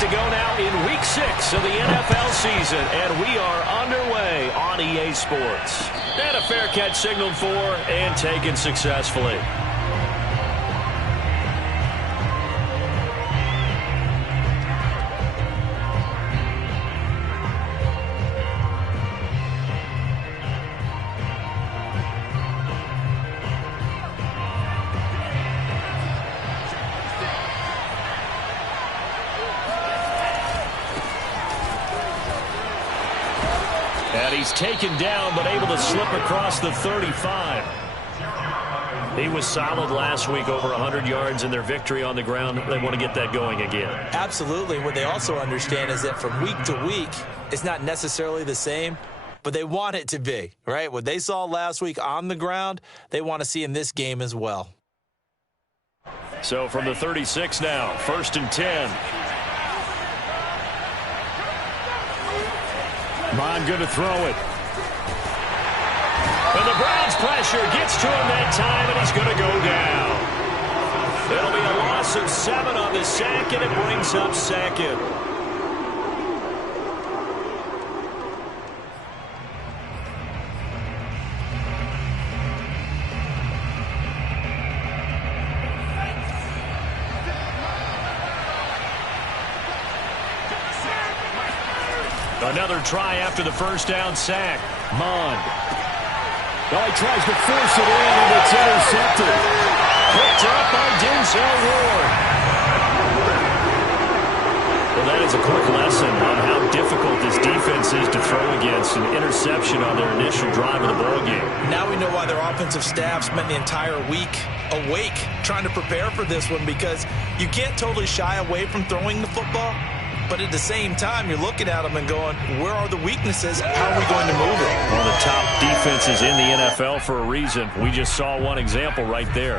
to go now in Week 6 of the NFL season, and we are underway on EA Sports. And a fair catch signaled for and taken successfully. And he's taken down, but able to slip across the 35. He was solid last week, over 100 yards in their victory on the ground. They want to get that going again. Absolutely. What they also understand is that from week to week, it's not necessarily the same, but they want it to be, right? What they saw last week on the ground, they want to see in this game as well. So from the 36 now, 1st and 10. Bond going to throw it. And the Browns pressure gets to him that time, and he's going to go down. It'll be a loss of 7 on the sack, and it brings up second. Another try after the first down sack. Mond. Well, he tries to force it in, and it's intercepted. Picked up by Denzel Ward. Well, that is a quick lesson on how difficult this defense is to throw against. An interception on their initial drive of the ballgame. Now we know why their offensive staff spent the entire week awake trying to prepare for this one, because you can't totally shy away from throwing the football. But at the same time, you're looking at them and going, where are the weaknesses? How are we going to move it? One of the top defenses in the NFL for a reason. We just saw one example right there.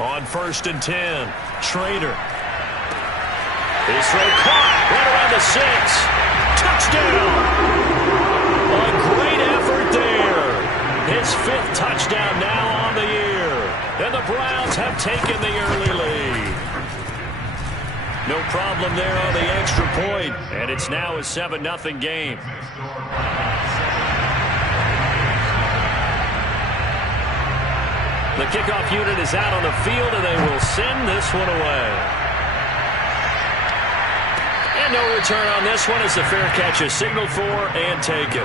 On 1st and 10, Schrader. His throw caught right around the 6. Touchdown! A great effort there. His 5th touchdown now on the year. And the Browns have taken the early lead. No problem there on the extra point. And it's now a 7-0 game. The kickoff unit is out on the field, and they will send this one away. And no return on this one as the fair catch is signaled for and taken.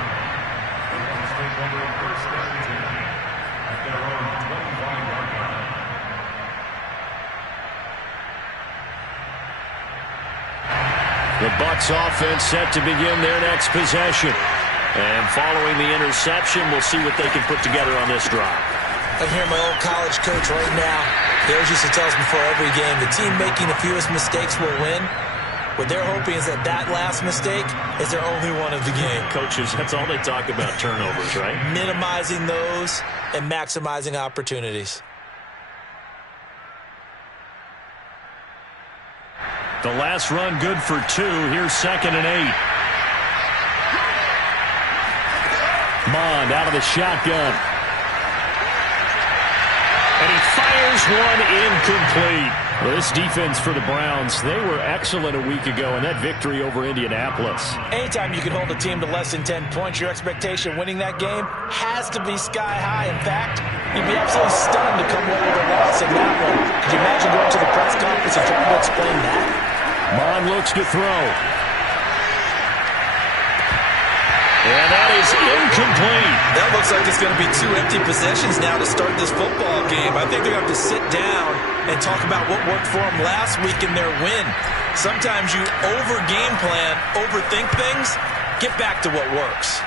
The Bucs offense set to begin their next possession. And following the interception, we'll see what they can put together on this drive. I hear my old college coach right now. He always used to tell us before every game, the team making the fewest mistakes will win. What they're hoping is that that last mistake is their only one of the game. Coaches, that's all they talk about, turnovers, right? Minimizing those and maximizing opportunities. The last run good for 2. Here's 2nd and 8. Mond out of the shotgun. And he fires one incomplete. Well, this defense for the Browns, they were excellent a week ago in that victory over Indianapolis. Anytime you can hold a team to less than 10 points, your expectation winning that game has to be sky high. In fact, you'd be absolutely stunned to come away with a loss in that one. Could you imagine going to the press conference and trying to explain that? Mond looks to throw. And that is incomplete. That looks like it's going to be 2 empty possessions now to start this football game. I think they're going to have to sit down and talk about what worked for them last week in their win. Sometimes you over-game plan, overthink things. Get back to what works.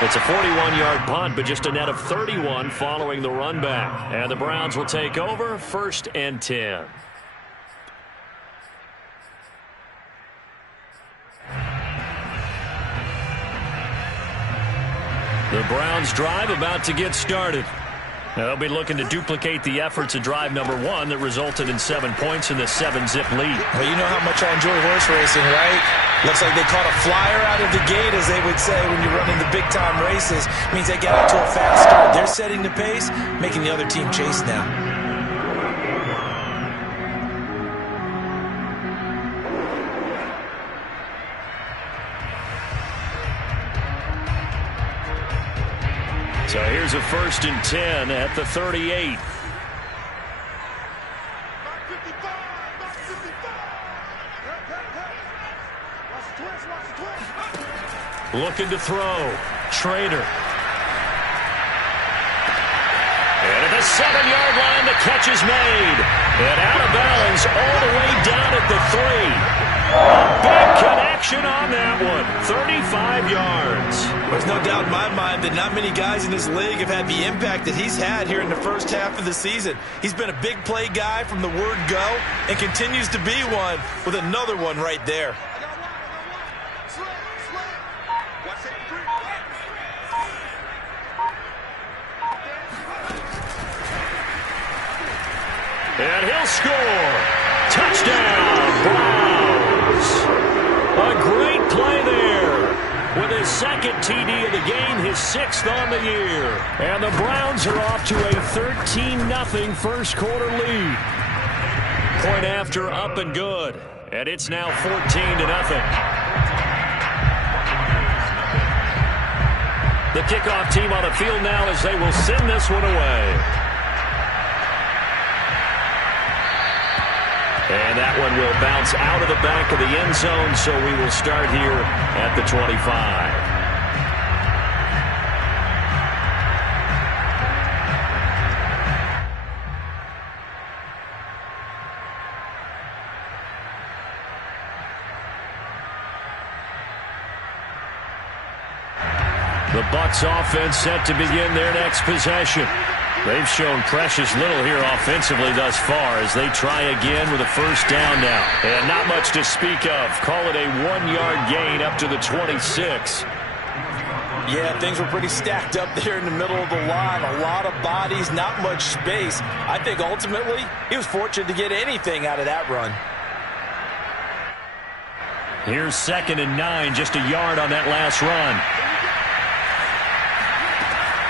It's a 41-yard punt, but just a net of 31 following the run back. And the Browns will take over 1st and 10. The Browns drive about to get started. They'll be looking to duplicate the efforts of drive number 1 that resulted in 7 points in the 7-zip lead. Well, you know how much I enjoy horse racing, right? Looks like they caught a flyer out of the gate, as they would say when you're running the big-time races. It means they get out to a fast start. They're setting the pace, making the other team chase now. So here's a 1st and 10 at the 38. Looking to throw. Trader. And at the 7-yard line, the catch is made. And out of bounds all the way down at the 3. Big connection on that one. 35 yards. There's no doubt in my mind that not many guys in this league have had the impact that he's had here in the first half of the season. He's been a big play guy from the word go and continues to be one with another one right there. And he'll score. Touchdown, Browns. A great play there. With his 2nd TD of the game, his 6th on the year. And the Browns are off to a 13-0 first quarter lead. Point after up and good. And it's now 14-0. The kickoff team on the field now as they will send this one away. And that one will bounce out of the back of the end zone, so we will start here at the 25. The Bucs offense set to begin their next possession. They've shown precious little here offensively thus far as they try again with a 1st down now. And not much to speak of. Call it a 1-yard gain up to the 26. Yeah, things were pretty stacked up there in the middle of the line. A lot of bodies, not much space. I think ultimately he was fortunate to get anything out of that run. Here's 2nd and 9, just a yard on that last run.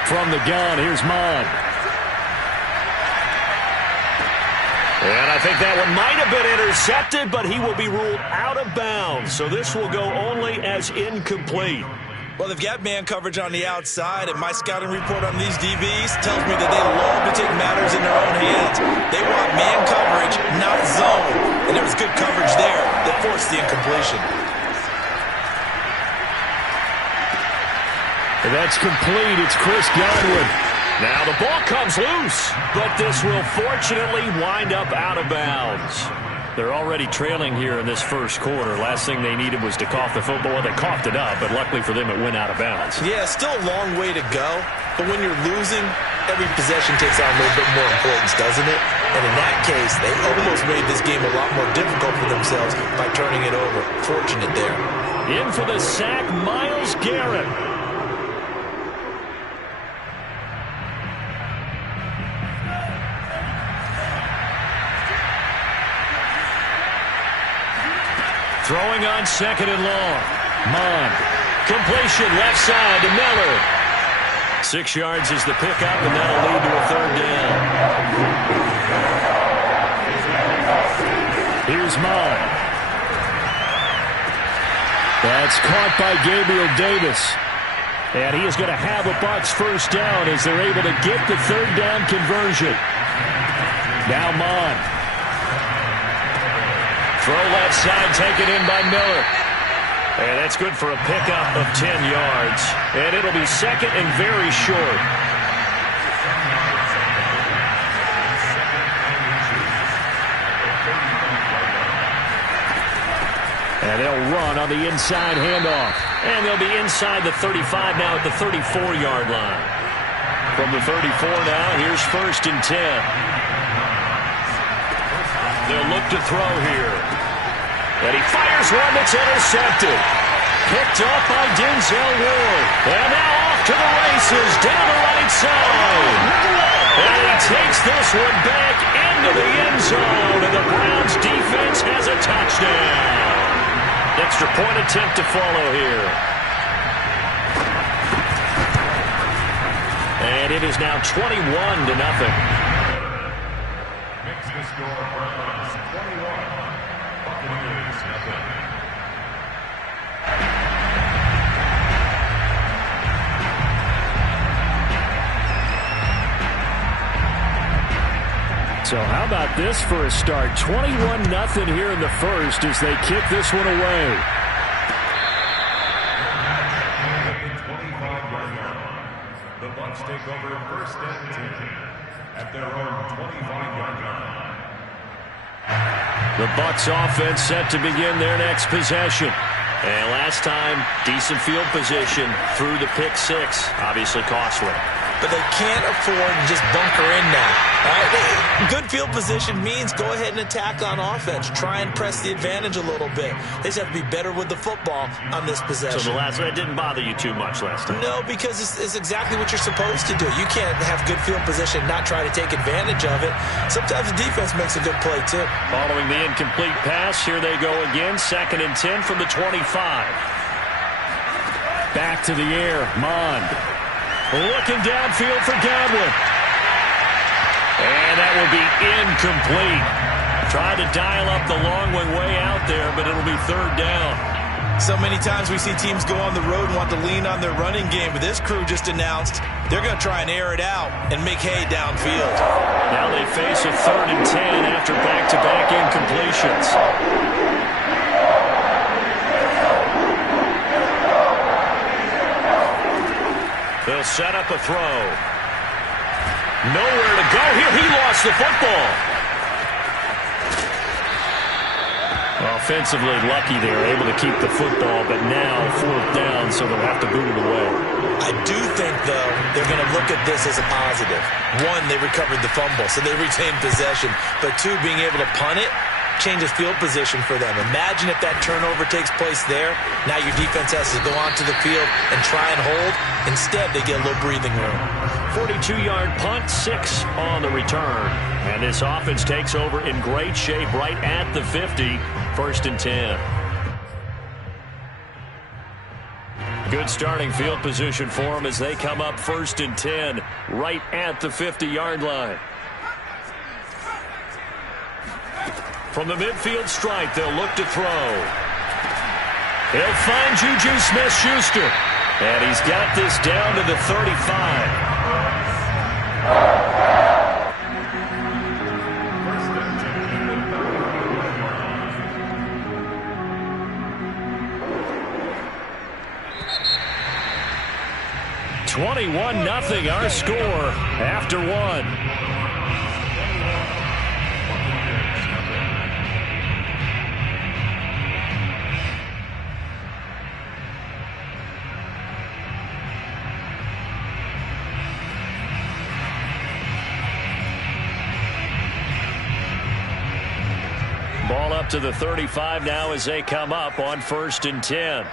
From the gun, here's Mon. And I think that one might have been intercepted, but he will be ruled out of bounds. So this will go only as incomplete. Well, they've got man coverage on the outside, and my scouting report on these DBs tells me that they love to take matters in their own hands. They want man coverage, not zone. And there was good coverage there that forced the incompletion. And that's complete. It's Chris Godwin. Now the ball comes loose, but this will fortunately wind up out of bounds. They're already trailing here in this first quarter. Last thing they needed was to cough the football. They coughed it up, but luckily for them, it went out of bounds. Yeah, still a long way to go, but when you're losing, every possession takes on a little bit more importance, doesn't it? And in that case, they almost made this game a lot more difficult for themselves by turning it over. Fortunate there. In for the sack, Myles Garrett. Throwing on 2nd and long. Mon. Completion left side to Miller. 6 yards is the pickup, and that'll lead to a 3rd down. Here's Mon. That's caught by Gabriel Davis. And he is going to have a Bucs 1st down as they're able to get the 3rd down conversion. Now Mon. Throw left side, taken in by Miller. And that's good for a pickup of 10 yards. And it'll be 2nd and very short. And they'll run on the inside handoff. And they'll be inside the 35 now at the 34-yard line. From the 34 now, here's 1st and 10. They'll look to throw here. And he fires one that's intercepted. Picked off by Denzel Ward. And now off to the races down the right side. And he takes this one back into the end zone, and the Browns defense has a touchdown. Extra point attempt to follow here. And it is now 21-0. Makes the score Browns 21, Buccaneers 0. So how about this for a start? 21-0 here in the first as they kick this one away. The Bucs take over first and 10 at their own 25-yard line. The Bucs offense set to begin their next possession. And last time, decent field position through the pick six. Obviously costly. But they can't afford to just bunker in now. Right? Good field position means go ahead and attack on offense. Try and press the advantage a little bit. They just have to be better with the football on this possession. So the last one didn't bother you too much last time? No, because it's exactly what you're supposed to do. You can't have good field position and not try to take advantage of it. Sometimes the defense makes a good play, too. Following the incomplete pass, here they go again. 2nd and 10 from the 25. Back to the air. Mond. Looking downfield for Godwin. And that will be incomplete. Tried to dial up the long one way out there, but it'll be 3rd down. So many times we see teams go on the road and want to lean on their running game, but this crew just announced they're going to try and air it out and make hay downfield. Now they face a 3rd and 10 after back-to-back incompletions. They'll set up a throw. Nowhere to go here. He lost the football. Offensively lucky they were able to keep the football, but now 4th down, so they'll have to boot it away. I do think, though, they're going to look at this as a positive. 1, they recovered the fumble, so they retained possession. But 2, being able to punt it changes field position for them. Imagine if that turnover takes place there. Now your defense has to go onto the field and try and hold. Instead, they get a little breathing room. 42-yard punt, 6 on the return. And this offense takes over in great shape right at the 50, 1st and 10. Good starting field position for them as they come up 1st and 10 right at the 50-yard line. From the midfield stripe, they'll look to throw. He'll find Juju Smith-Schuster. And he's got this down to the 35. 21-0 our score after 1. Ball up to the 35 now as they come up on 1st and 10.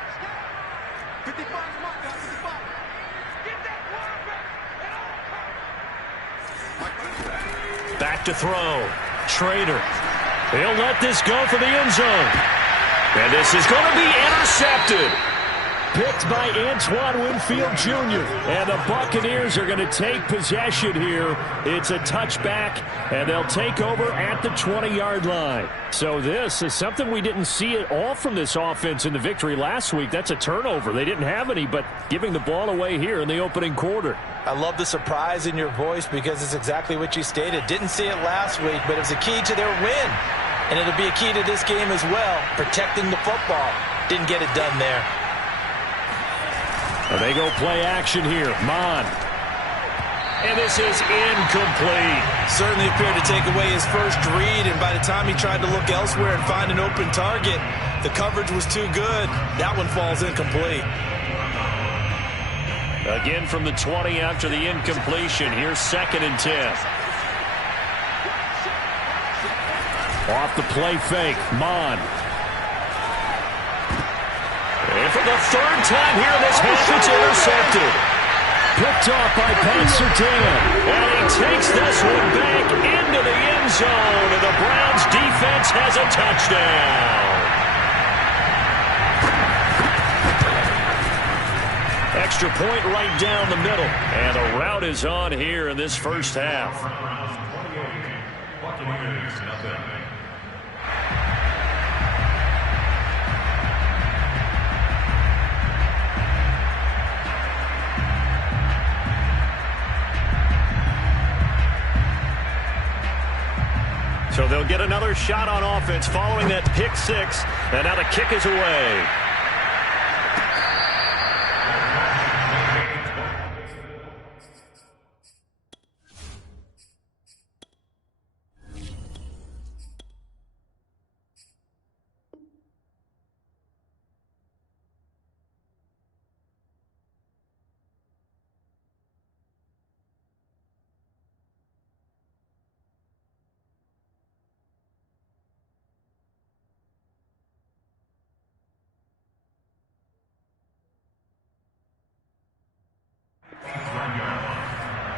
Back to throw. Trader. He'll let this go for the end zone. And this is going to be intercepted. Picked by Antoine Winfield Jr. And the Buccaneers are going to take possession here. It's a touchback, and they'll take over at the 20-yard line. So this is something we didn't see at all from this offense in the victory last week. That's a turnover. They didn't have any, but giving the ball away here in the opening quarter. I love the surprise in your voice because it's exactly what you stated. Didn't see it last week, but it was a key to their win. And it'll be a key to this game as well, protecting the football. Didn't get it done there. Well, they go play action here. Mond. And this is incomplete. Certainly appeared to take away his first read, and by the time he tried to look elsewhere and find an open target, the coverage was too good. That one falls incomplete. Again from the 20 after the incompletion. Here's 2nd and 10. Off the play fake. Mond. And for the 3rd time here in this half, it's intercepted. Picked off by Pat Surtain. And he takes this one back into the end zone. And the Browns defense has a touchdown. Extra point right down the middle. And a rout is on here in this first half. Buccaneers, nothing. So they'll get another shot on offense following that pick six. And now the kick is away.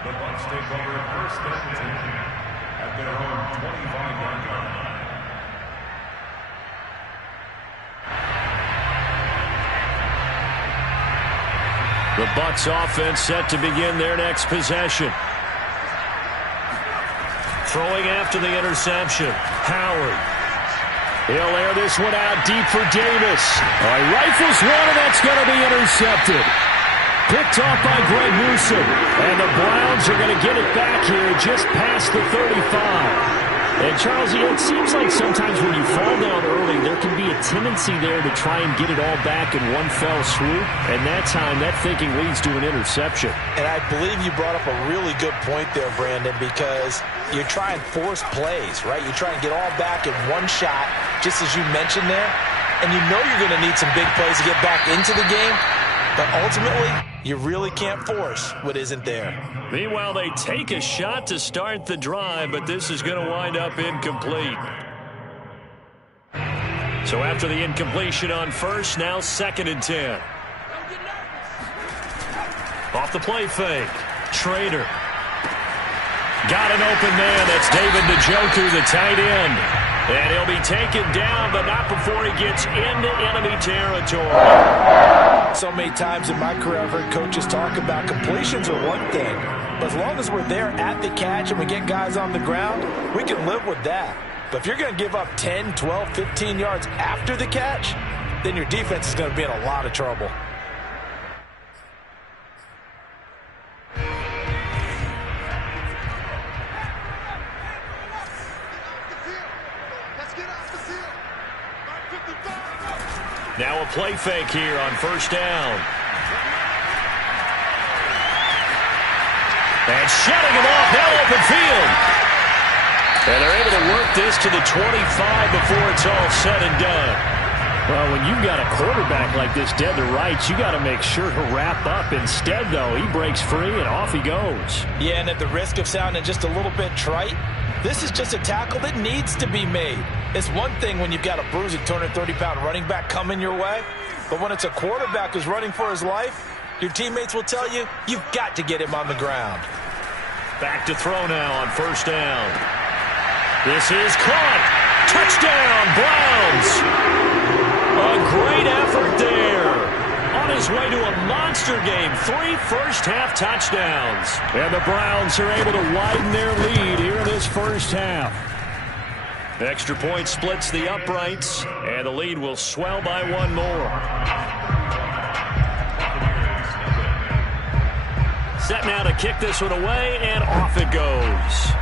The Bucs take over first and 10 at their own 25-yard line. The Bucs offense set to begin their next possession. Throwing after the interception. Howard. He'll air this one out deep for Davis. Rifles one, and that's going to be intercepted. Picked off by Greg Newsome. And the Browns are going to get it back here just past the 35. And, Charles, it seems like sometimes when you fall down early, there can be a tendency there to try and get it all back in one fell swoop. And that time, that thinking leads to an interception. And I believe you brought up a really good point there, Brandon, because you try and force plays, right? You try and get all back in one shot, just as you mentioned there. And you know you're going to need some big plays to get back into the game. But ultimately, you really can't force what isn't there. Meanwhile, they take a shot to start the drive, but this is going to wind up incomplete. So after the incompletion on first, now 2nd and 10. Off the play fake. Trader. Got an open man. That's David Njoku, the tight end. And he'll be taken down, but not before he gets into enemy territory. So many times in my career, I've heard coaches talk about completions are one thing. But as long as we're there at the catch and we get guys on the ground, we can live with that. But if you're going to give up 10, 12, 15 yards after the catch, then your defense is going to be in a lot of trouble. Now a play fake here on first down. And shutting him off, now open field. And they're able to work this to the 25 before it's all said and done. Well, when you've got a quarterback like this dead to rights, you got to make sure to wrap up. Instead, though, he breaks free and off he goes. Yeah, and at the risk of sounding just a little bit trite, this is just a tackle that needs to be made. It's one thing when you've got a bruising 230-pound running back coming your way, but when it's a quarterback who's running for his life, your teammates will tell you, you've got to get him on the ground. Back to throw now on first down. This is caught. Touchdown, Browns. A great effort there. On his way to a monster game, 3 first-half touchdowns. And the Browns are able to widen their lead here in this first half. Extra point splits the uprights, and the lead will swell by one more. Set now to kick this one away, and off it goes.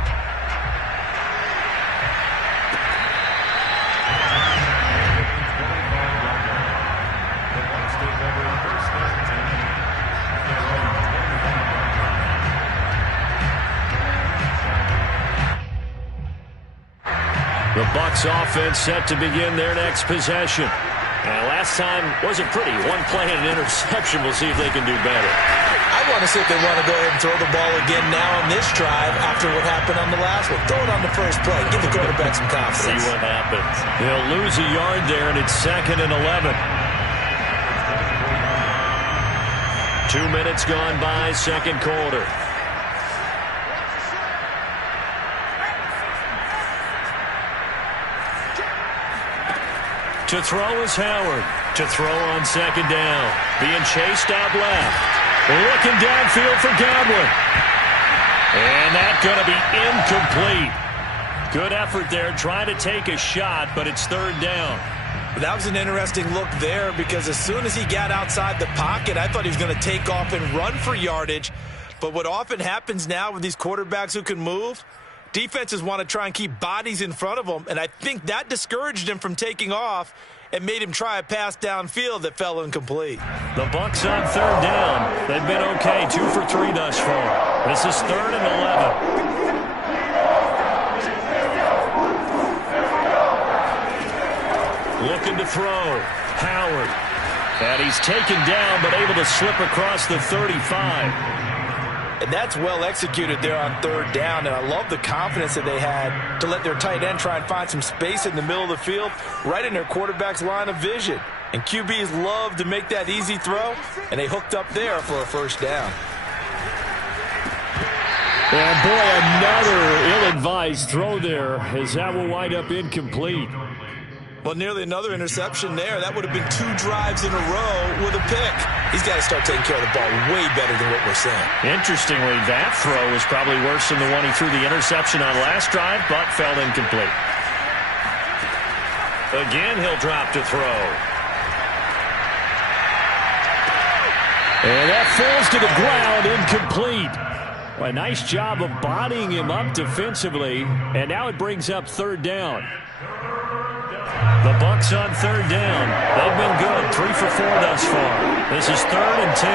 The Bucs offense set to begin their next possession. And last time wasn't pretty. One play and an interception. We'll see if they can do better. I want to see if they want to go ahead and throw the ball again now on this drive after what happened on the last one. Throw it on the first play. Give the quarterback some confidence. See what happens. He'll lose a yard there, and it's 2nd and 11. 2 minutes gone by, second quarter. To throw is Howard. To throw on second down. Being chased out left. Looking downfield for Godwin. And that's going to be incomplete. Good effort there, trying to take a shot, but it's third down. That was an interesting look there because as soon as he got outside the pocket, I thought he was going to take off and run for yardage. But what often happens now with these quarterbacks who can move, defenses want to try and keep bodies in front of them, and I think that discouraged him from taking off and made him try a pass downfield that fell incomplete. The Bucs on third down. They've been okay, 2 for 3 thus far. This is 3rd and 11. Looking to throw. Howard. And he's taken down, but able to slip across the 35. And that's well executed there on third down, and I love the confidence that they had to let their tight end try and find some space in the middle of the field, right in their quarterback's line of vision. And QBs love to make that easy throw, and they hooked up there for a first down. And boy, another ill-advised throw there, as that will wind up incomplete. Well, nearly another interception there. That would have been 2 drives in a row with a pick. He's got to start taking care of the ball way better than what we're seeing. Interestingly, that throw was probably worse than the one he threw the interception on last drive, but fell incomplete. Again, he'll drop to throw. And that falls to the ground, incomplete. Well, a nice job of bodying him up defensively, and now it brings up third down. The Bucs on third down. They've been good, 3 for 4 thus far. This is 3rd and 10.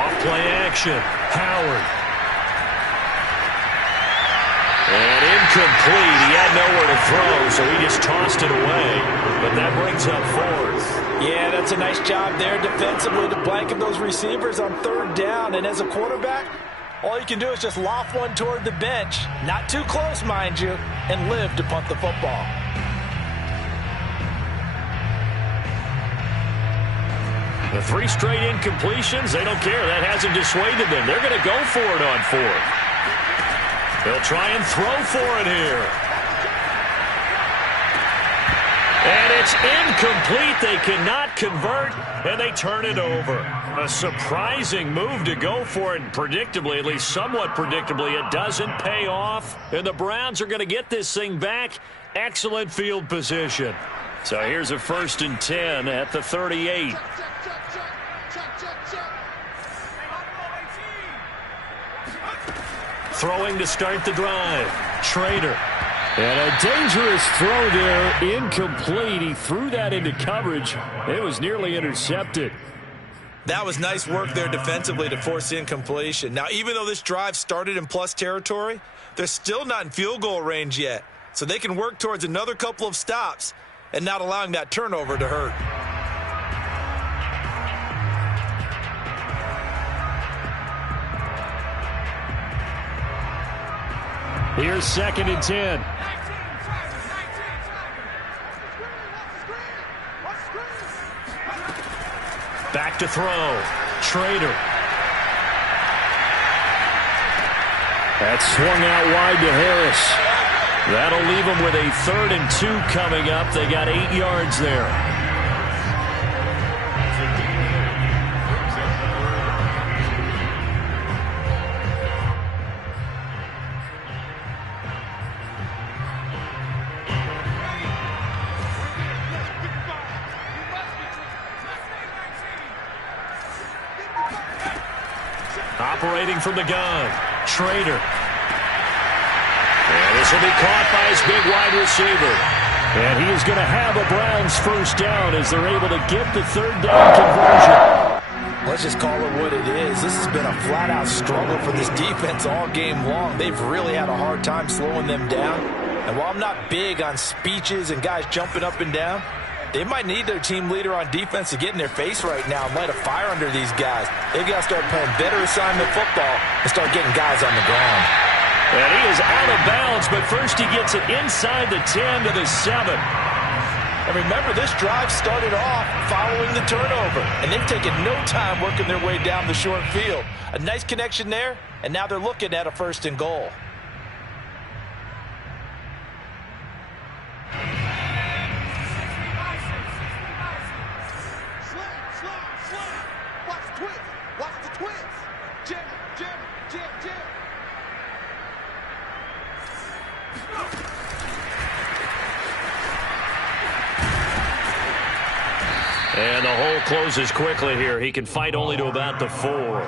Off-play action. Howard. And incomplete. He had nowhere to throw, so he just tossed it away. But that brings up 4th. Yeah, that's a nice job there defensively to blanket those receivers on third down. And as a quarterback, all you can do is just loft one toward the bench, not too close, mind you, and live to punt the football. The 3 straight incompletions, they don't care. That hasn't dissuaded them. They're going to go for it on 4th. They'll try and throw for it here. And it's incomplete. They cannot convert, and they turn it over. A surprising move to go for it, and predictably, at least somewhat predictably, it doesn't pay off. And the Browns are going to get this thing back. Excellent field position. So here's a 1st and 10 at the 38. Throwing to start the drive. Schrader. And a dangerous throw there. Incomplete. He threw that into coverage. It was nearly intercepted. That was nice work there defensively to force incompletion. Now, even though this drive started in plus territory, they're still not in field goal range yet. So they can work towards another couple of stops and not allowing that turnover to hurt. Here's 2nd and 10. Back to throw. Schrader. That swung out wide to Harris. That'll leave them with a 3rd and 2 coming up. They got 8 yards there. Operating from the gun, Schrader. And this will be caught by his big wide receiver. And he is going to have a Browns first down as they're able to get the 3rd down conversion. Let's just call it what it is. This has been a flat-out struggle for this defense all game long. They've really had a hard time slowing them down. And while I'm not big on speeches and guys jumping up and down, they might need their team leader on defense to get in their face right now and light a fire under these guys. They've got to start playing better assignment football and start getting guys on the ground. And he is out of bounds, but first he gets it inside the 10 to the 7. And remember, this drive started off following the turnover, and they've taken no time working their way down the short field. A nice connection there, and now they're looking at a 1st and goal. And the hole closes quickly here. He can fight only to about the 4.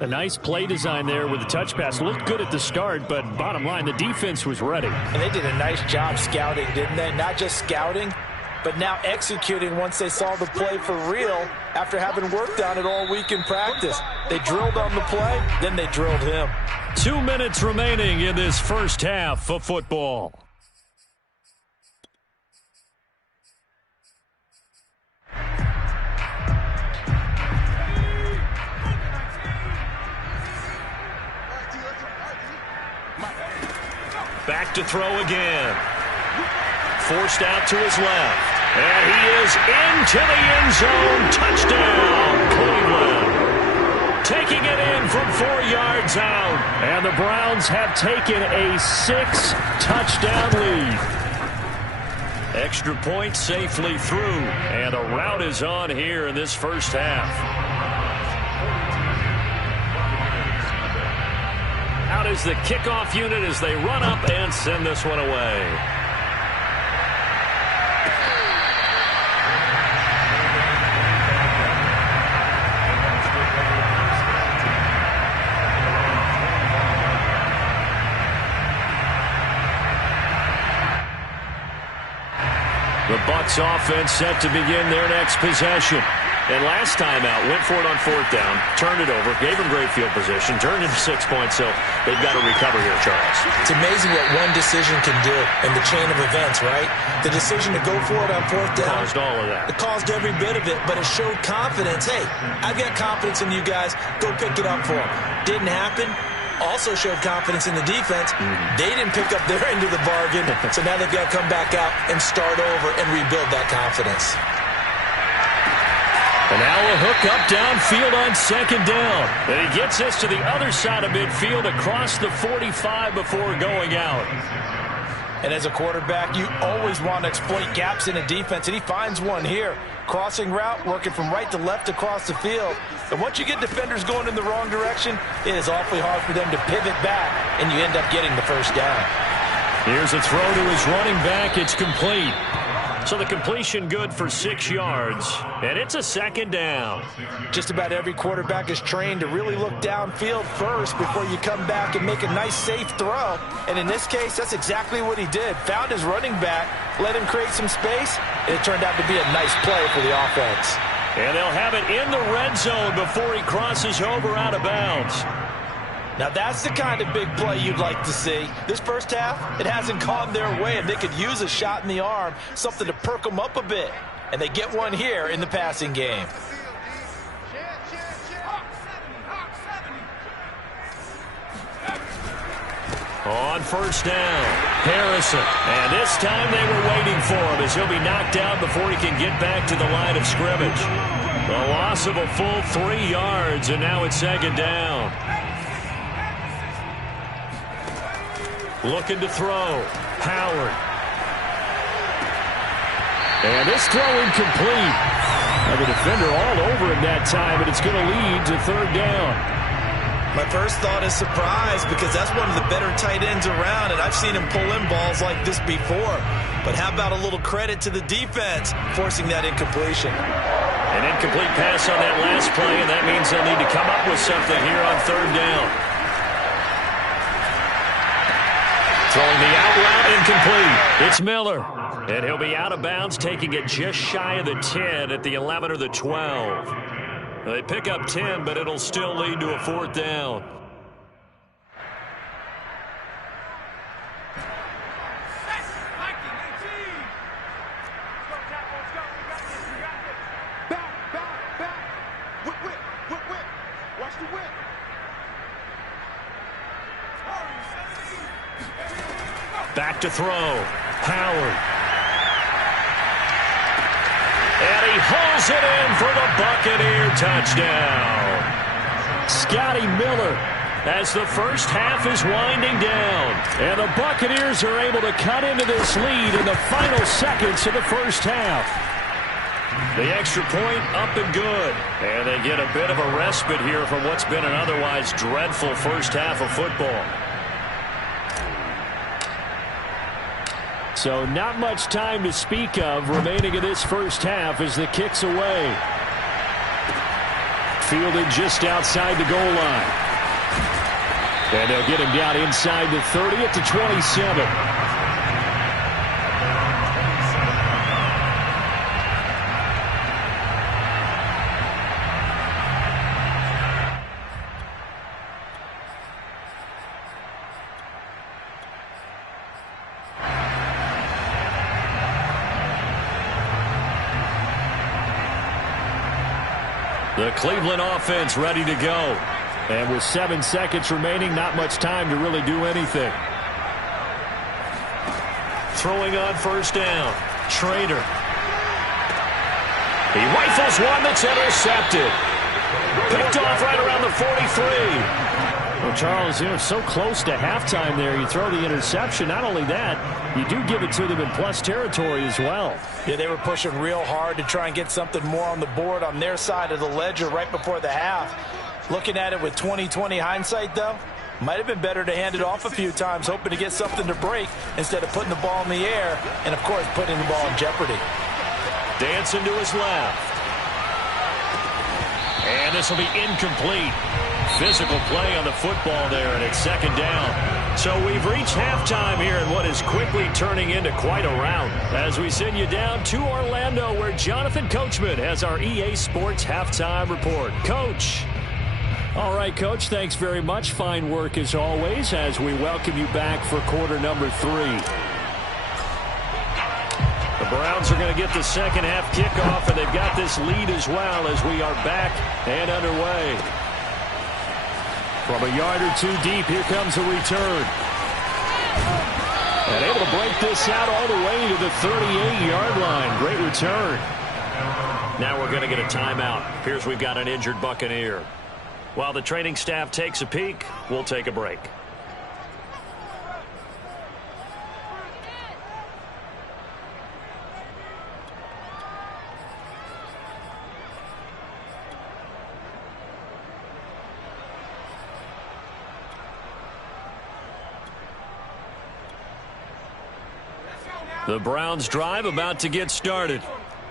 A nice play design there with the touch pass. Looked good at the start, but bottom line, the defense was ready. And they did a nice job scouting, didn't they? Not just scouting, but now executing once they saw the play for real after having worked on it all week in practice. They drilled on the play, then they drilled him. 2 minutes remaining in this first half of football. Back to throw again. Forced out to his left. And he is into the end zone. Touchdown, Cleveland. Taking it in from 4 yards out. And the Browns have taken a 6-touchdown lead. Extra point safely through. And a rout is on here in this first half. Out is the kickoff unit as they run up and send this one away. The Bucs offense set to begin their next possession. And last time out, went for it on 4th down, turned it over, gave them great field position, turned into 6 points, so they've got to recover here, Charles. It's amazing what one decision can do in the chain of events, right? The decision to go for it on 4th down. Caused all of that. It caused every bit of it, but it showed confidence. Hey, I've got confidence in you guys. Go pick it up for them. Didn't happen. Also showed confidence in the defense. They didn't pick up their end of the bargain, so now they've got to come back out and start over and rebuild that confidence. And now a hook up downfield on 2nd down. And he gets this to the other side of midfield across the 45 before going out. And as a quarterback, you always want to exploit gaps in a defense, and he finds one here. Crossing route, working from right to left across the field. And once you get defenders going in the wrong direction, it is awfully hard for them to pivot back, and you end up getting the 1st down. Here's a throw to his running back. It's complete. So the completion good for 6 yards, and it's a 2nd down. Just about every quarterback is trained to really look downfield first before you come back and make a nice, safe throw. And in this case, that's exactly what he did. Found his running back, let him create some space, and it turned out to be a nice play for the offense. And they'll have it in the red zone before he crosses over out of bounds. Now, that's the kind of big play you'd like to see. This first half, it hasn't gone their way, and they could use a shot in the arm, something to perk them up a bit. And they get one here in the passing game. On 1st down, Harrison. And this time they were waiting for him as he'll be knocked out before he can get back to the line of scrimmage. The loss of a full 3 yards, and now it's 2nd down. Looking to throw. Howard. And this throw incomplete. Now the defender all over him that time, and it's going to lead to 3rd down. My first thought is surprise, because that's one of the better tight ends around, and I've seen him pull in balls like this before. But how about a little credit to the defense forcing that incompletion? An incomplete pass on that last play, and that means they'll need to come up with something here on 3rd down. Throwing the out route, incomplete. It's Miller. And he'll be out of bounds, taking it just shy of the 10 at the 11 or the 12. They pick up 10, but it'll still lead to a 4th down. Back to throw. Howard. And he hauls it in for the Buccaneer touchdown. Scotty Miller as the first half is winding down. And the Buccaneers are able to cut into this lead in the final seconds of the first half. The extra point up and good. And they get a bit of a respite here from what's been an otherwise dreadful first half of football. So not much time to speak of remaining in this first half as the kick's away. Fielded just outside the goal line. And they'll get him down inside the 30 at the 27. The Cleveland offense ready to go. And with 7 seconds remaining, not much time to really do anything. Throwing on first down. Schrader. He rifles one that's intercepted. Picked off right around the 43. Well, Charles, so close to halftime there. You throw the interception. Not only that, you do give it to them in plus territory as well. Yeah, they were pushing real hard to try and get something more on the board on their side of the ledger right before the half. Looking at it with 20/20 hindsight, though, might have been better to hand it off a few times, hoping to get something to break instead of putting the ball in the air and, of course, putting the ball in jeopardy. Dancing to his left. And this will be incomplete. Physical play on the football there, and it's second down. So we've reached halftime here in what is quickly turning into quite a rout. As we send you down to Orlando, where Jonathan Coachman has our EA Sports Halftime Report. Coach. All right, Coach, thanks very much. Fine work as always as we welcome you back for quarter number 3. The Browns are going to get the second half kickoff, and they've got this lead as well as we are back and underway. From a yard or two deep, here comes a return. And able to break this out all the way to the 38-yard line. Great return. Now we're going to get a timeout. Appears we've got an injured Buccaneer. While the training staff takes a peek, we'll take a break. The Browns drive about to get started.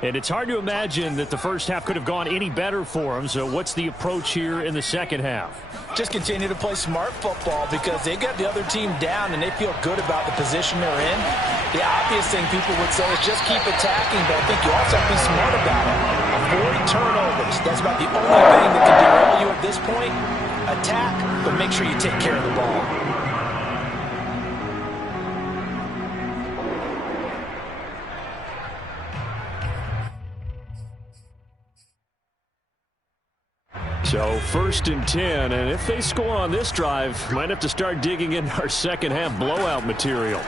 And it's hard to imagine that the first half could have gone any better for them. So what's the approach here in the second half? Just continue to play smart football because they got the other team down and they feel good about the position they're in. The obvious thing people would say is just keep attacking, but I think you also have to be smart about it. Avoid turnovers. That's about the only thing that can derail you at this point. Attack, but make sure you take care of the ball. So 1st and 10, and if they score on this drive, might have to start digging in our second half blowout material.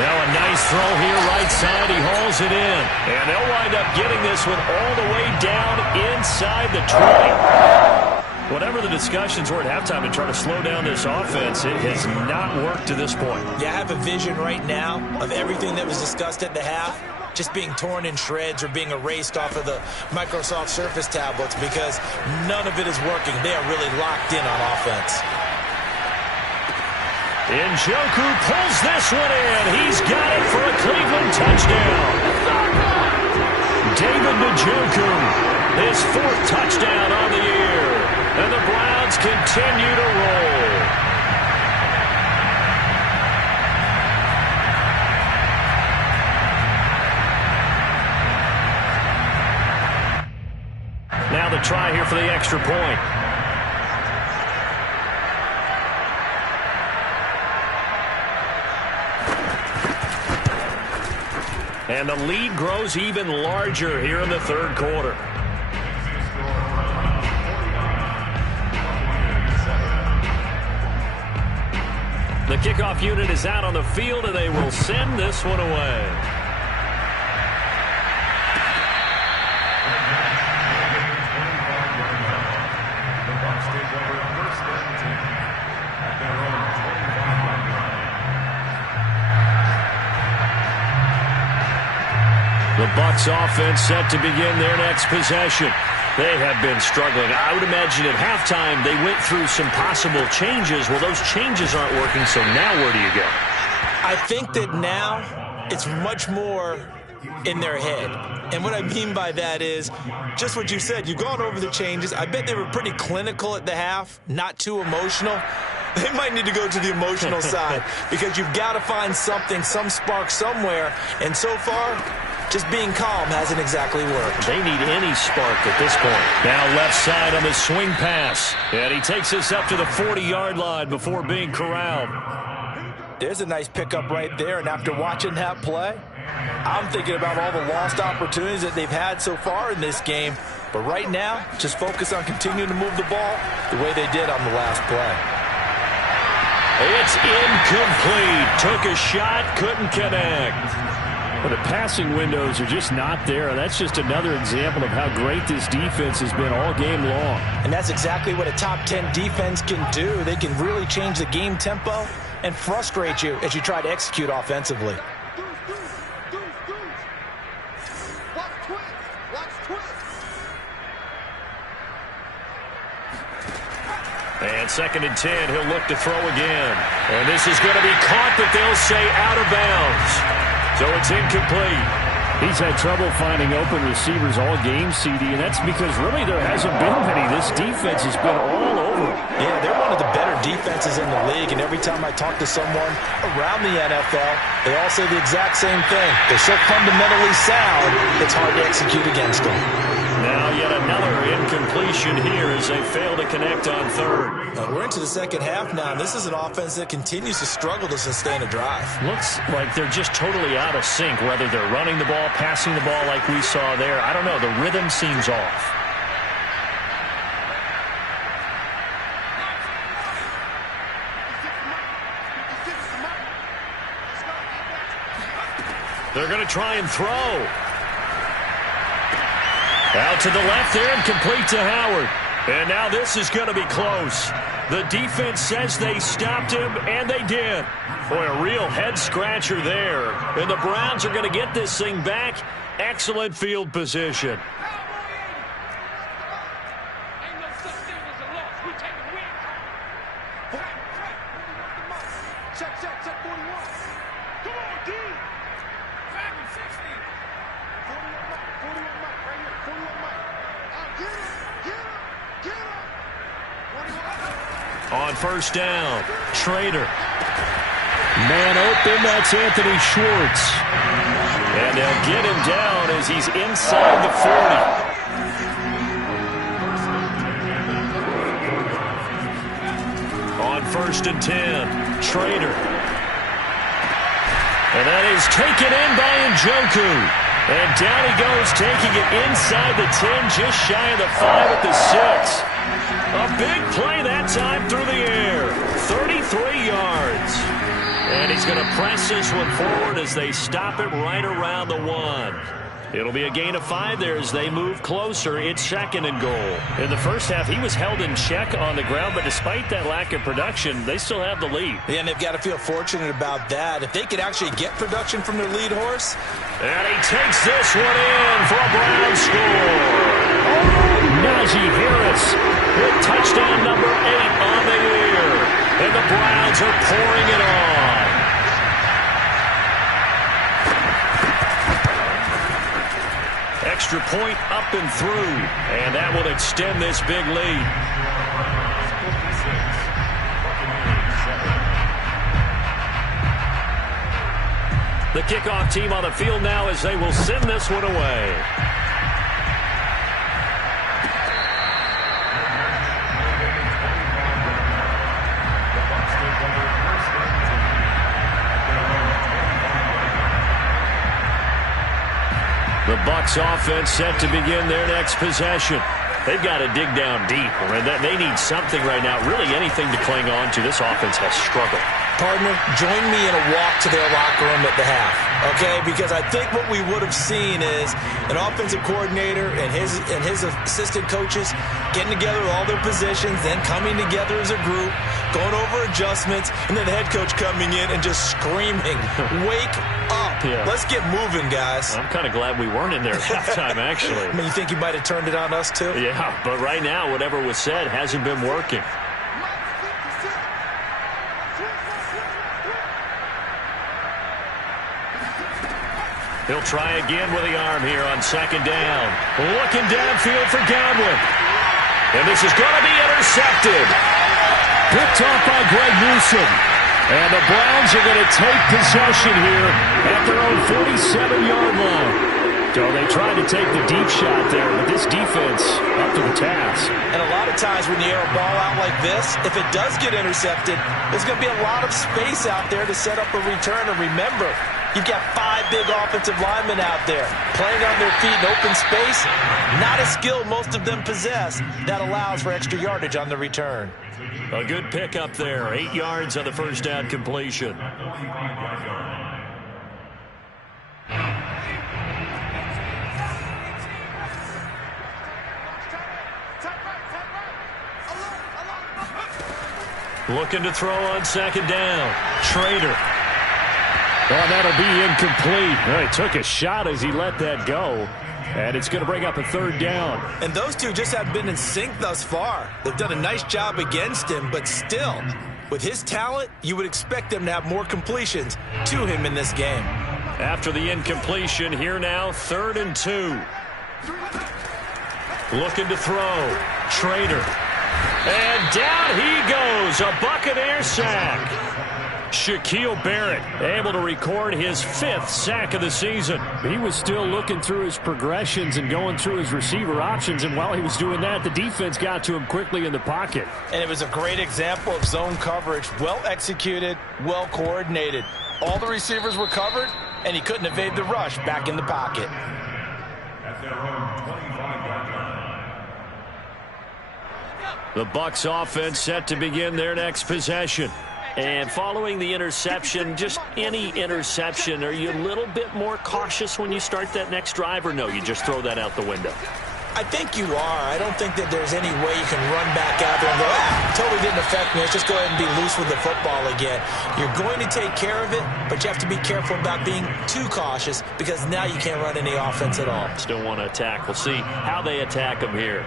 Now a nice throw here right side. He hauls it in. And they'll wind up getting this one all the way down inside the 20. Whatever the discussions were at halftime to try to slow down this offense, it has not worked to this point. Yeah, I have a vision right now of everything that was discussed at the half just being torn in shreds or being erased off of the Microsoft Surface tablets because none of it is working. They are really locked in on offense. Njoku pulls this one in. He's got it for a Cleveland touchdown. David Njoku, his 4th touchdown on the year. And the Browns continue to roll. Now the try here for the extra point. And the lead grows even larger here in the 3rd quarter. The kickoff unit is out on the field, and they will send this one away. The Bucs take over first and 10 at their own 25-yard line. The Bucs offense set to begin their next possession. They have been struggling. I would imagine at halftime they went through some possible changes. Well, those changes aren't working, so now where do you go? I think that now it's much more in their head. And what I mean by that is just what you said. You've gone over the changes. I bet they were pretty clinical at the half, not too emotional. They might need to go to the emotional side because you've got to find something, some spark somewhere. And so far, just being calm hasn't exactly worked. They need any spark at this point. Now left side on the swing pass. And he takes us up to the 40-yard line before being corralled. There's a nice pickup right there. And after watching that play, I'm thinking about all the lost opportunities that they've had so far in this game. But right now, just focus on continuing to move the ball the way they did on the last play. It's incomplete. Took a shot, couldn't connect. Well, the passing windows are just not there. That's just another example of how great this defense has been all game long. And that's exactly what a top 10 defense can do. They can really change the game tempo and frustrate you as you try to execute offensively. And 2nd and 10, he'll look to throw again. And this is going to be caught, but they'll say out of bounds. So it's incomplete. He's had trouble finding open receivers all game, CD, and that's because really there hasn't been many. This defense has been all over. Yeah, they're one of the better defenses in the league, and every time I talk to someone around the NFL, they all say the exact same thing. They're so fundamentally sound, it's hard to execute against them. Now yet another incompletion here as they fail to connect on 3rd. We're into the second half now, and this is an offense that continues to struggle to sustain a drive. Looks like they're just totally out of sync, whether they're running the ball, passing the ball like we saw there. I don't know. The rhythm seems off. They're going to try and throw. Out to the left there and complete to Howard. And now this is going to be close. The defense says they stopped him, and they did. Boy, a real head-scratcher there. And the Browns are going to get this thing back. Excellent field position. On 1st down, Schrader. Man open, that's Anthony Schwartz. And they'll get him down as he's inside the 40. On 1st and 10, Schrader. And that is taken in by Njoku. And down he goes, taking it inside the 10, just shy of the 5 at the 6. A big play that time through the air. 33 yards. And he's going to press this one forward as they stop it right around the 1. It'll be a gain of 5 there as they move closer. It's 2nd and goal. In the first half, he was held in check on the ground, but despite that lack of production, they still have the lead. Yeah, and they've got to feel fortunate about that. If they could actually get production from their lead horse. And he takes this one in for a Brown score. Najee Harris with touchdown number 8 on the year. And the Browns are pouring it on. Extra point up and through. And that will extend this big lead. The kickoff team on the field now as they will send this one away. The Bucs offense set to begin their next possession. They've got to dig down deep. They need something right now, really anything to cling on to. This offense has struggled. Partner, join me in a walk to their locker room at the half, okay? Because I think what we would have seen is an offensive coordinator and his assistant coaches getting together with all their positions, then coming together as a group, going over adjustments, and then the head coach coming in and just screaming, wake up. Yeah. Let's get moving, guys. I'm kind of glad we weren't in there at halftime, actually. I mean, you think he might have turned it on us, too? Yeah, but right now, whatever was said hasn't been working. He'll try again with the arm here on second down. Looking downfield for Godwin. And this is going to be intercepted. Picked off by Greg Newsom. And the Browns are going to take possession here at their own 47-yard line. So they tried to take the deep shot there, but this defense up to the task. And a lot of times when you air a ball out like this, if it does get intercepted, there's going to be a lot of space out there to set up a return. And remember, you've got 5 big offensive linemen out there playing on their feet in open space. Not a skill most of them possess that allows for extra yardage on the return. A good pickup there. 8 yards on the first down completion. Looking to throw on second down. Trader. Oh, that'll be incomplete. Well, he took a shot as he let that go. And it's going to bring up a third down. And those two just have been in sync thus far. They've done a nice job against him, but still, with his talent, you would expect them to have more completions to him in this game. After the incompletion, here now, 3rd and 2. Looking to throw. Trader. And down he goes. A Buccaneer sack. Shaquille Barrett able to record his 5th sack of the season. He was still looking through his progressions and going through his receiver options, and while he was doing that, the defense got to him quickly in the pocket. And it was a great example of zone coverage. Well executed, well coordinated. All the receivers were covered, and he couldn't evade the rush back in the pocket. At their own 25-yard line. The Bucs offense set to begin their next possession. And following the interception, just any interception, are you a little bit more cautious when you start that next drive, or no, you just throw that out the window? I think you are. I don't think that there's any way you can run back out there and go, totally didn't affect me. Let's just go ahead and be loose with the football again. You're going to take care of it, but you have to be careful about being too cautious because now you can't run any offense at all. Still want to attack. We'll see how they attack them here.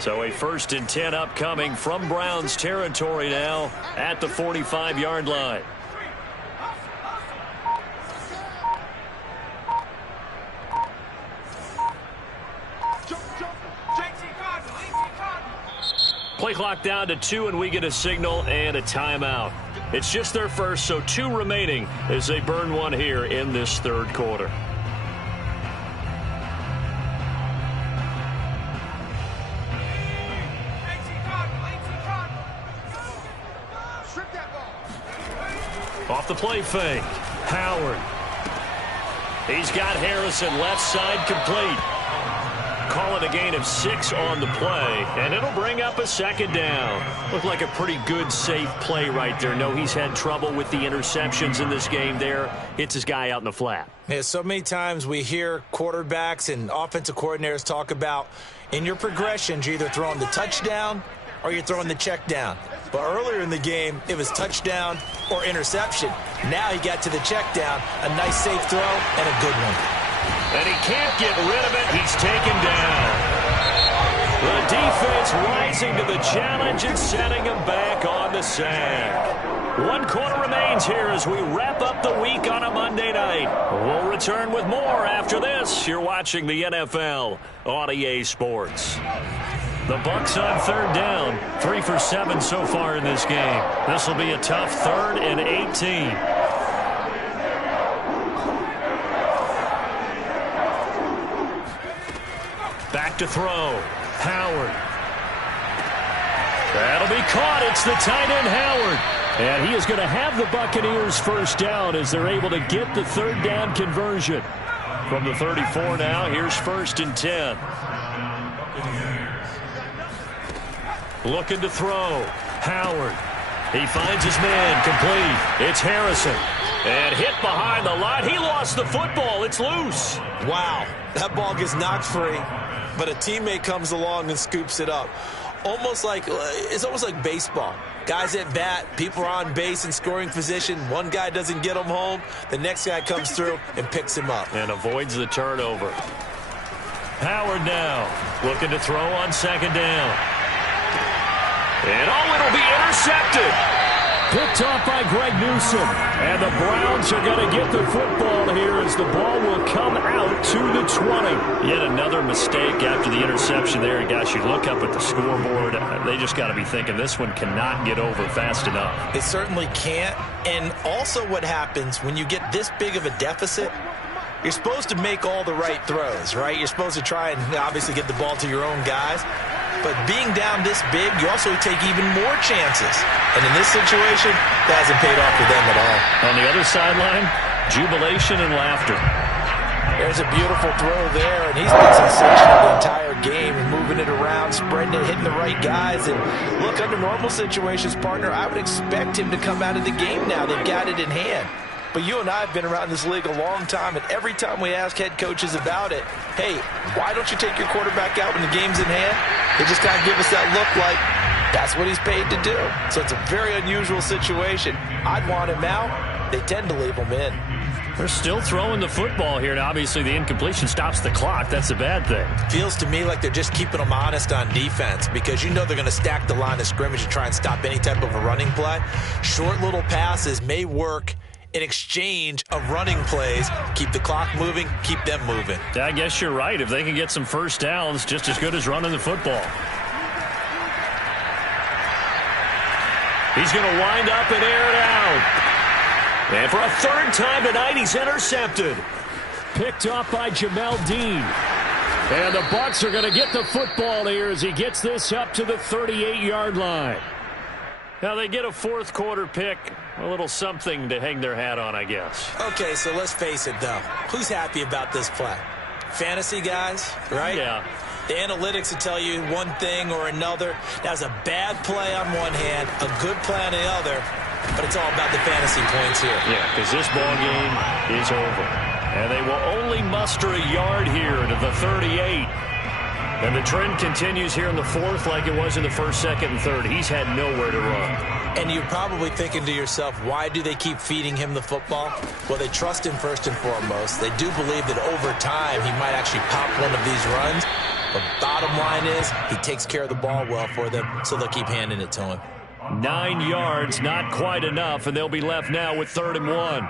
So a 1st and 10 upcoming from Browns territory now at the 45-yard line. Play clock down to 2, and we get a signal and a timeout. It's just their first, so 2 remaining as they burn one here in this 3rd quarter. Off the play fake. Howard. He's got Harrison left side complete. Calling a gain of 6 on the play, and it'll bring up a 2nd down. Looked like a pretty good, safe play right there. No, he's had trouble with the interceptions in this game there. Hits his guy out in the flat. Yeah, so many times we hear quarterbacks and offensive coordinators talk about in your progressions, you're either throwing the touchdown or you're throwing the check down. But earlier in the game, it was touchdown or interception. Now he got to the check down, a nice safe throw, and a good one. And he can't get rid of it. He's taken down. The defense rising to the challenge and setting him back on the sack. 1 quarter remains here as we wrap up the week on a Monday night. We'll return with more after this. You're watching the NFL on EA Sports. The Bucs on 3rd down. 3 for 7 so far in this game. This will be a tough 3rd and 18. Back to throw. Howard. That'll be caught. It's the tight end, Howard. And he is going to have the Buccaneers 1st down as they're able to get the 3rd down conversion. From the 34 now, here's 1st and 10. Looking to throw. Howard. He finds his man, complete. It's Harrison. And hit behind the line. He lost the football. It's loose. Wow, that ball gets knocked free, but a teammate comes along and scoops it up. It's almost like baseball. Guys at bat, people are on base in scoring position. One guy doesn't get him home. The next guy comes through and picks him up. And avoids the turnover. Howard now looking to throw on second down. And it'll be intercepted. Picked off by Greg Newsome. And the Browns are going to get the football here as the ball will come out to the 20. Yet another mistake after the interception there. And guys, you look up at the scoreboard. They just got to be thinking this one cannot get over fast enough. It certainly can't. And also what happens when you get this big of a deficit, you're supposed to make all the right throws, right? You're supposed to try and obviously get the ball to your own guys. But being down this big, you also take even more chances. And in this situation, that hasn't paid off for them at all. On the other sideline, jubilation and laughter. There's a beautiful throw there, and he's been sensational the entire game and moving it around, spreading it, hitting the right guys. And look, under normal situations, partner, I would expect him to come out of the game now. They've got it in hand. But you and I have been around this league a long time, and every time we ask head coaches about it, hey, why don't you take your quarterback out when the game's in hand? They just kind of give us that look like that's what he's paid to do. So it's a very unusual situation. I'd want him out. They tend to leave him in. They're still throwing the football here, and obviously the incompletion stops the clock. That's a bad thing. Feels to me like they're just keeping them honest on defense because you know they're going to stack the line of scrimmage and try and stop any type of a running play. Short little passes may work in exchange of running plays. Keep the clock moving, keep them moving. I guess you're right. If they can get some first downs, just as good as running the football. He's going to wind up and air it out. And for a third time tonight, he's intercepted. Picked off by Jamel Dean. And the Bucs are going to get the football here as he gets this up to the 38-yard line. Now they get a fourth quarter pick. A little something to hang their hat on, I guess. Okay, so let's face it, though. Who's happy about this play? Fantasy guys, right? Yeah. The analytics will tell you one thing or another. That was a bad play on one hand, a good play on the other, but it's all about the fantasy points here. Yeah, because this ball game is over. And they will only muster a yard here to the 38. And the trend continues here in the fourth like it was in the first, second, and third. He's had nowhere to run. And you're probably thinking to yourself, why do they keep feeding him the football? Well, they trust him first and foremost. They do believe that over time he might actually pop one of these runs. But bottom line is he takes care of the ball well for them, so they'll keep handing it to him. 9 yards, not quite enough, and they'll be left now with 3rd and 1.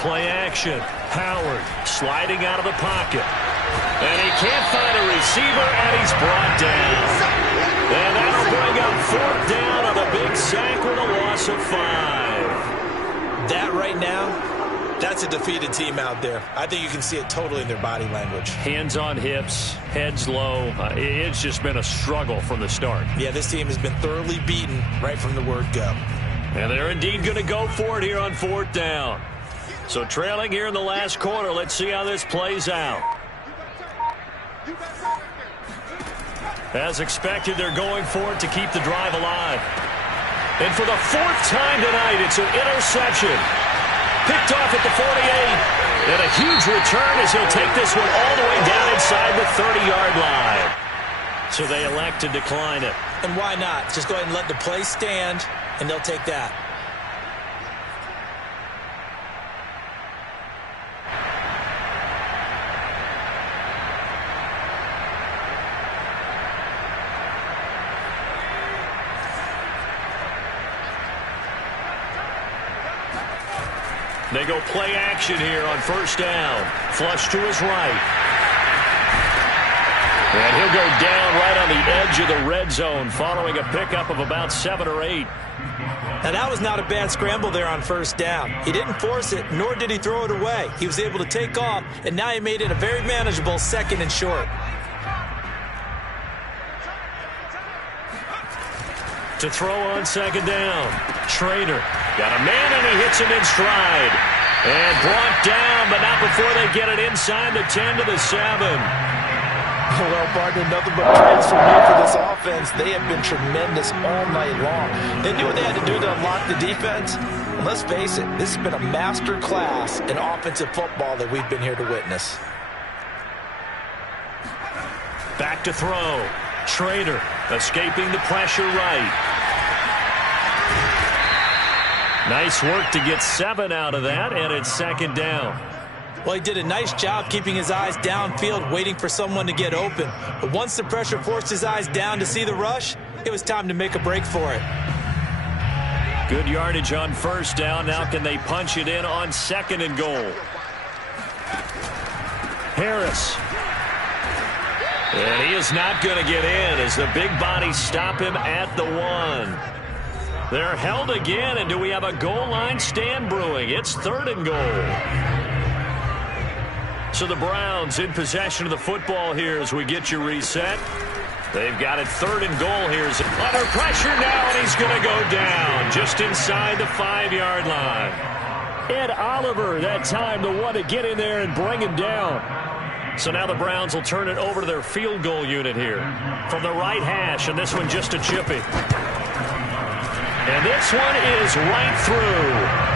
Play action. Howard sliding out of the pocket. And he can't find a receiver, and he's brought down. And that'll bring up 4th down on a big sack with a loss of 5. That right now, that's a defeated team out there. I think you can see it totally in their body language. Hands on hips, heads low. It's just been a struggle from the start. Yeah, this team has been thoroughly beaten right from the word go. And they're indeed going to go for it here on 4th down. So trailing here in the last quarter. Let's see how this plays out. As expected, they're going for it to keep the drive alive. And for the 4th time tonight, it's an interception. Picked off at the 48. And a huge return as he'll take this one all the way down inside the 30-yard line. So they elect to decline it. And why not? Just go ahead and let the play stand, and they'll take that. They go play action here on 1st down. Flush to his right. And he'll go down right on the edge of the red zone following a pickup of about 7 or 8. Now, that was not a bad scramble there on 1st down. He didn't force it, nor did he throw it away. He was able to take off, and now he made it a very manageable 2nd and short. To throw on 2nd down. Schrader got a man, and he hits him in stride. And brought down, but not before they get it inside the 10 to the 7. Well, partner, nothing but praise from me for this offense. They have been tremendous all night long. They knew what they had to do to unlock the defense. And let's face it, this has been a master class in offensive football that we've been here to witness. Back to throw. Schrader escaping the pressure right. Nice work to get 7 out of that, and it's second down. Well, he did a nice job keeping his eyes downfield, waiting for someone to get open. But once the pressure forced his eyes down to see the rush, it was time to make a break for it. Good yardage on first down. Now can they punch it in on 2nd and goal? Harris. And he is not going to get in as the big bodies stop him at the 1. They're held again, and do we have a goal line stand brewing? It's 3rd and goal. So the Browns in possession of the football here as we get you reset. They've got it 3rd and goal here. Under pressure now, and he's going to go down just inside the 5-yard line. Ed Oliver that time the one to get in there and bring him down. So now the Browns will turn it over to their field goal unit here from the right hash, and this one just a chippy. And this one is right through.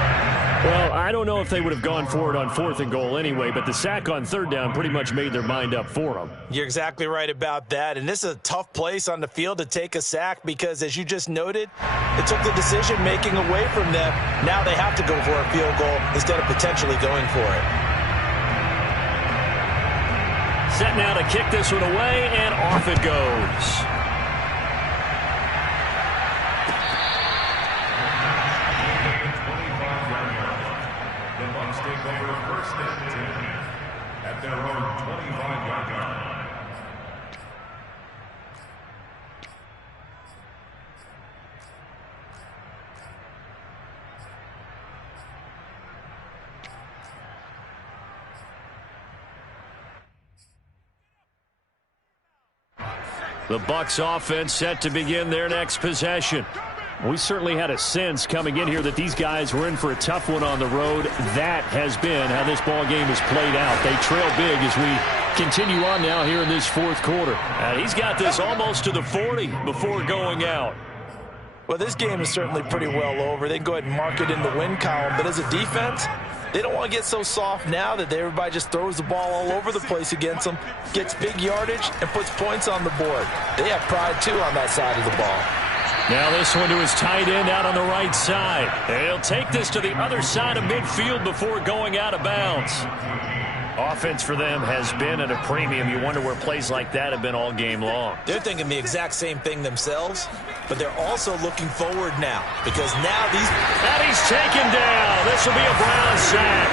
Well, I don't know if they would have gone for it on 4th and goal anyway, but the sack on 3rd down pretty much made their mind up for them. You're exactly right about that. And this is a tough place on the field to take a sack because, as you just noted, it took the decision-making away from them. Now they have to go for a field goal instead of potentially going for it. Set now to kick this one away, and off it goes. Take over 1st and 10 at their own 25-yard line. The Bucs offense set to begin their next possession. We certainly had a sense coming in here that these guys were in for a tough one on the road. That has been how this ball game has played out. They trail big as we continue on now here in this 4th quarter. And he's got this almost to the 40 before going out. Well, this game is certainly pretty well over. They can go ahead and mark it in the win column. But as a defense, they don't want to get so soft now that everybody just throws the ball all over the place against them, gets big yardage, and puts points on the board. They have pride, too, on that side of the ball. Now this one to his tight end out on the right side. And he'll take this to the other side of midfield before going out of bounds. Offense for them has been at a premium. You wonder where plays like that have been all game long. They're thinking the exact same thing themselves, but they're also looking forward now because now these... And he's taken down. This will be a Brown sack.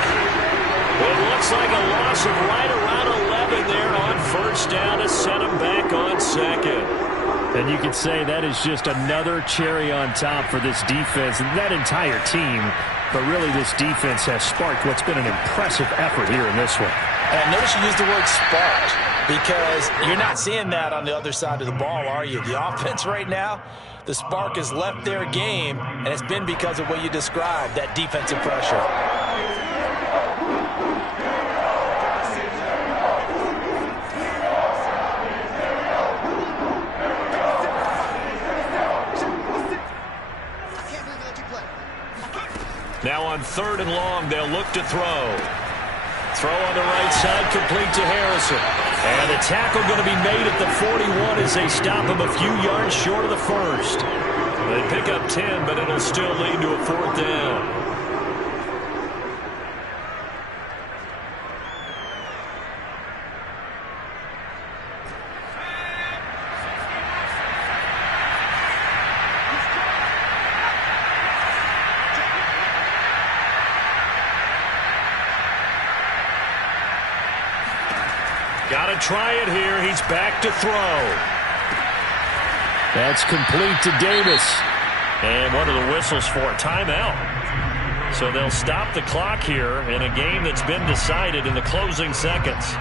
It looks like a loss of right around 11 there on 1st down to set him back on 2nd. And you could say that is just another cherry on top for this defense and that entire team. But really, this defense has sparked what's been an impressive effort here in this one. And notice you use the word sparked because you're not seeing that on the other side of the ball, are you? The offense right now, the spark has left their game, and it's been because of what you described, that defensive pressure. Now on 3rd and long, they'll look to throw. Throw on the right side, complete to Harrison. And the tackle going to be made at the 41 as they stop him a few yards short of the 1st. They pick up 10, but it'll still lead to a 4th down. Got to try it here. He's back to throw. That's complete to Davis. And what are the whistles for? Timeout. So they'll stop the clock here in a game that's been decided in the closing seconds.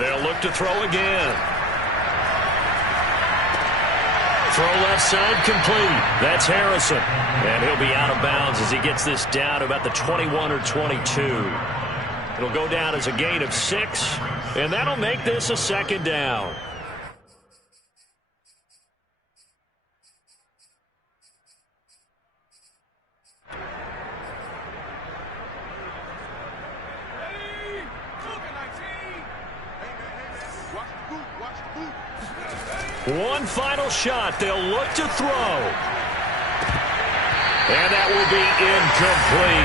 They'll look to throw again. Throw left side complete. That's Harrison. And he'll be out of bounds as he gets this down to about the 21 or 22. It'll go down as a gain of 6, and that'll make this a second down. One final shot. They'll look to throw. And that will be incomplete.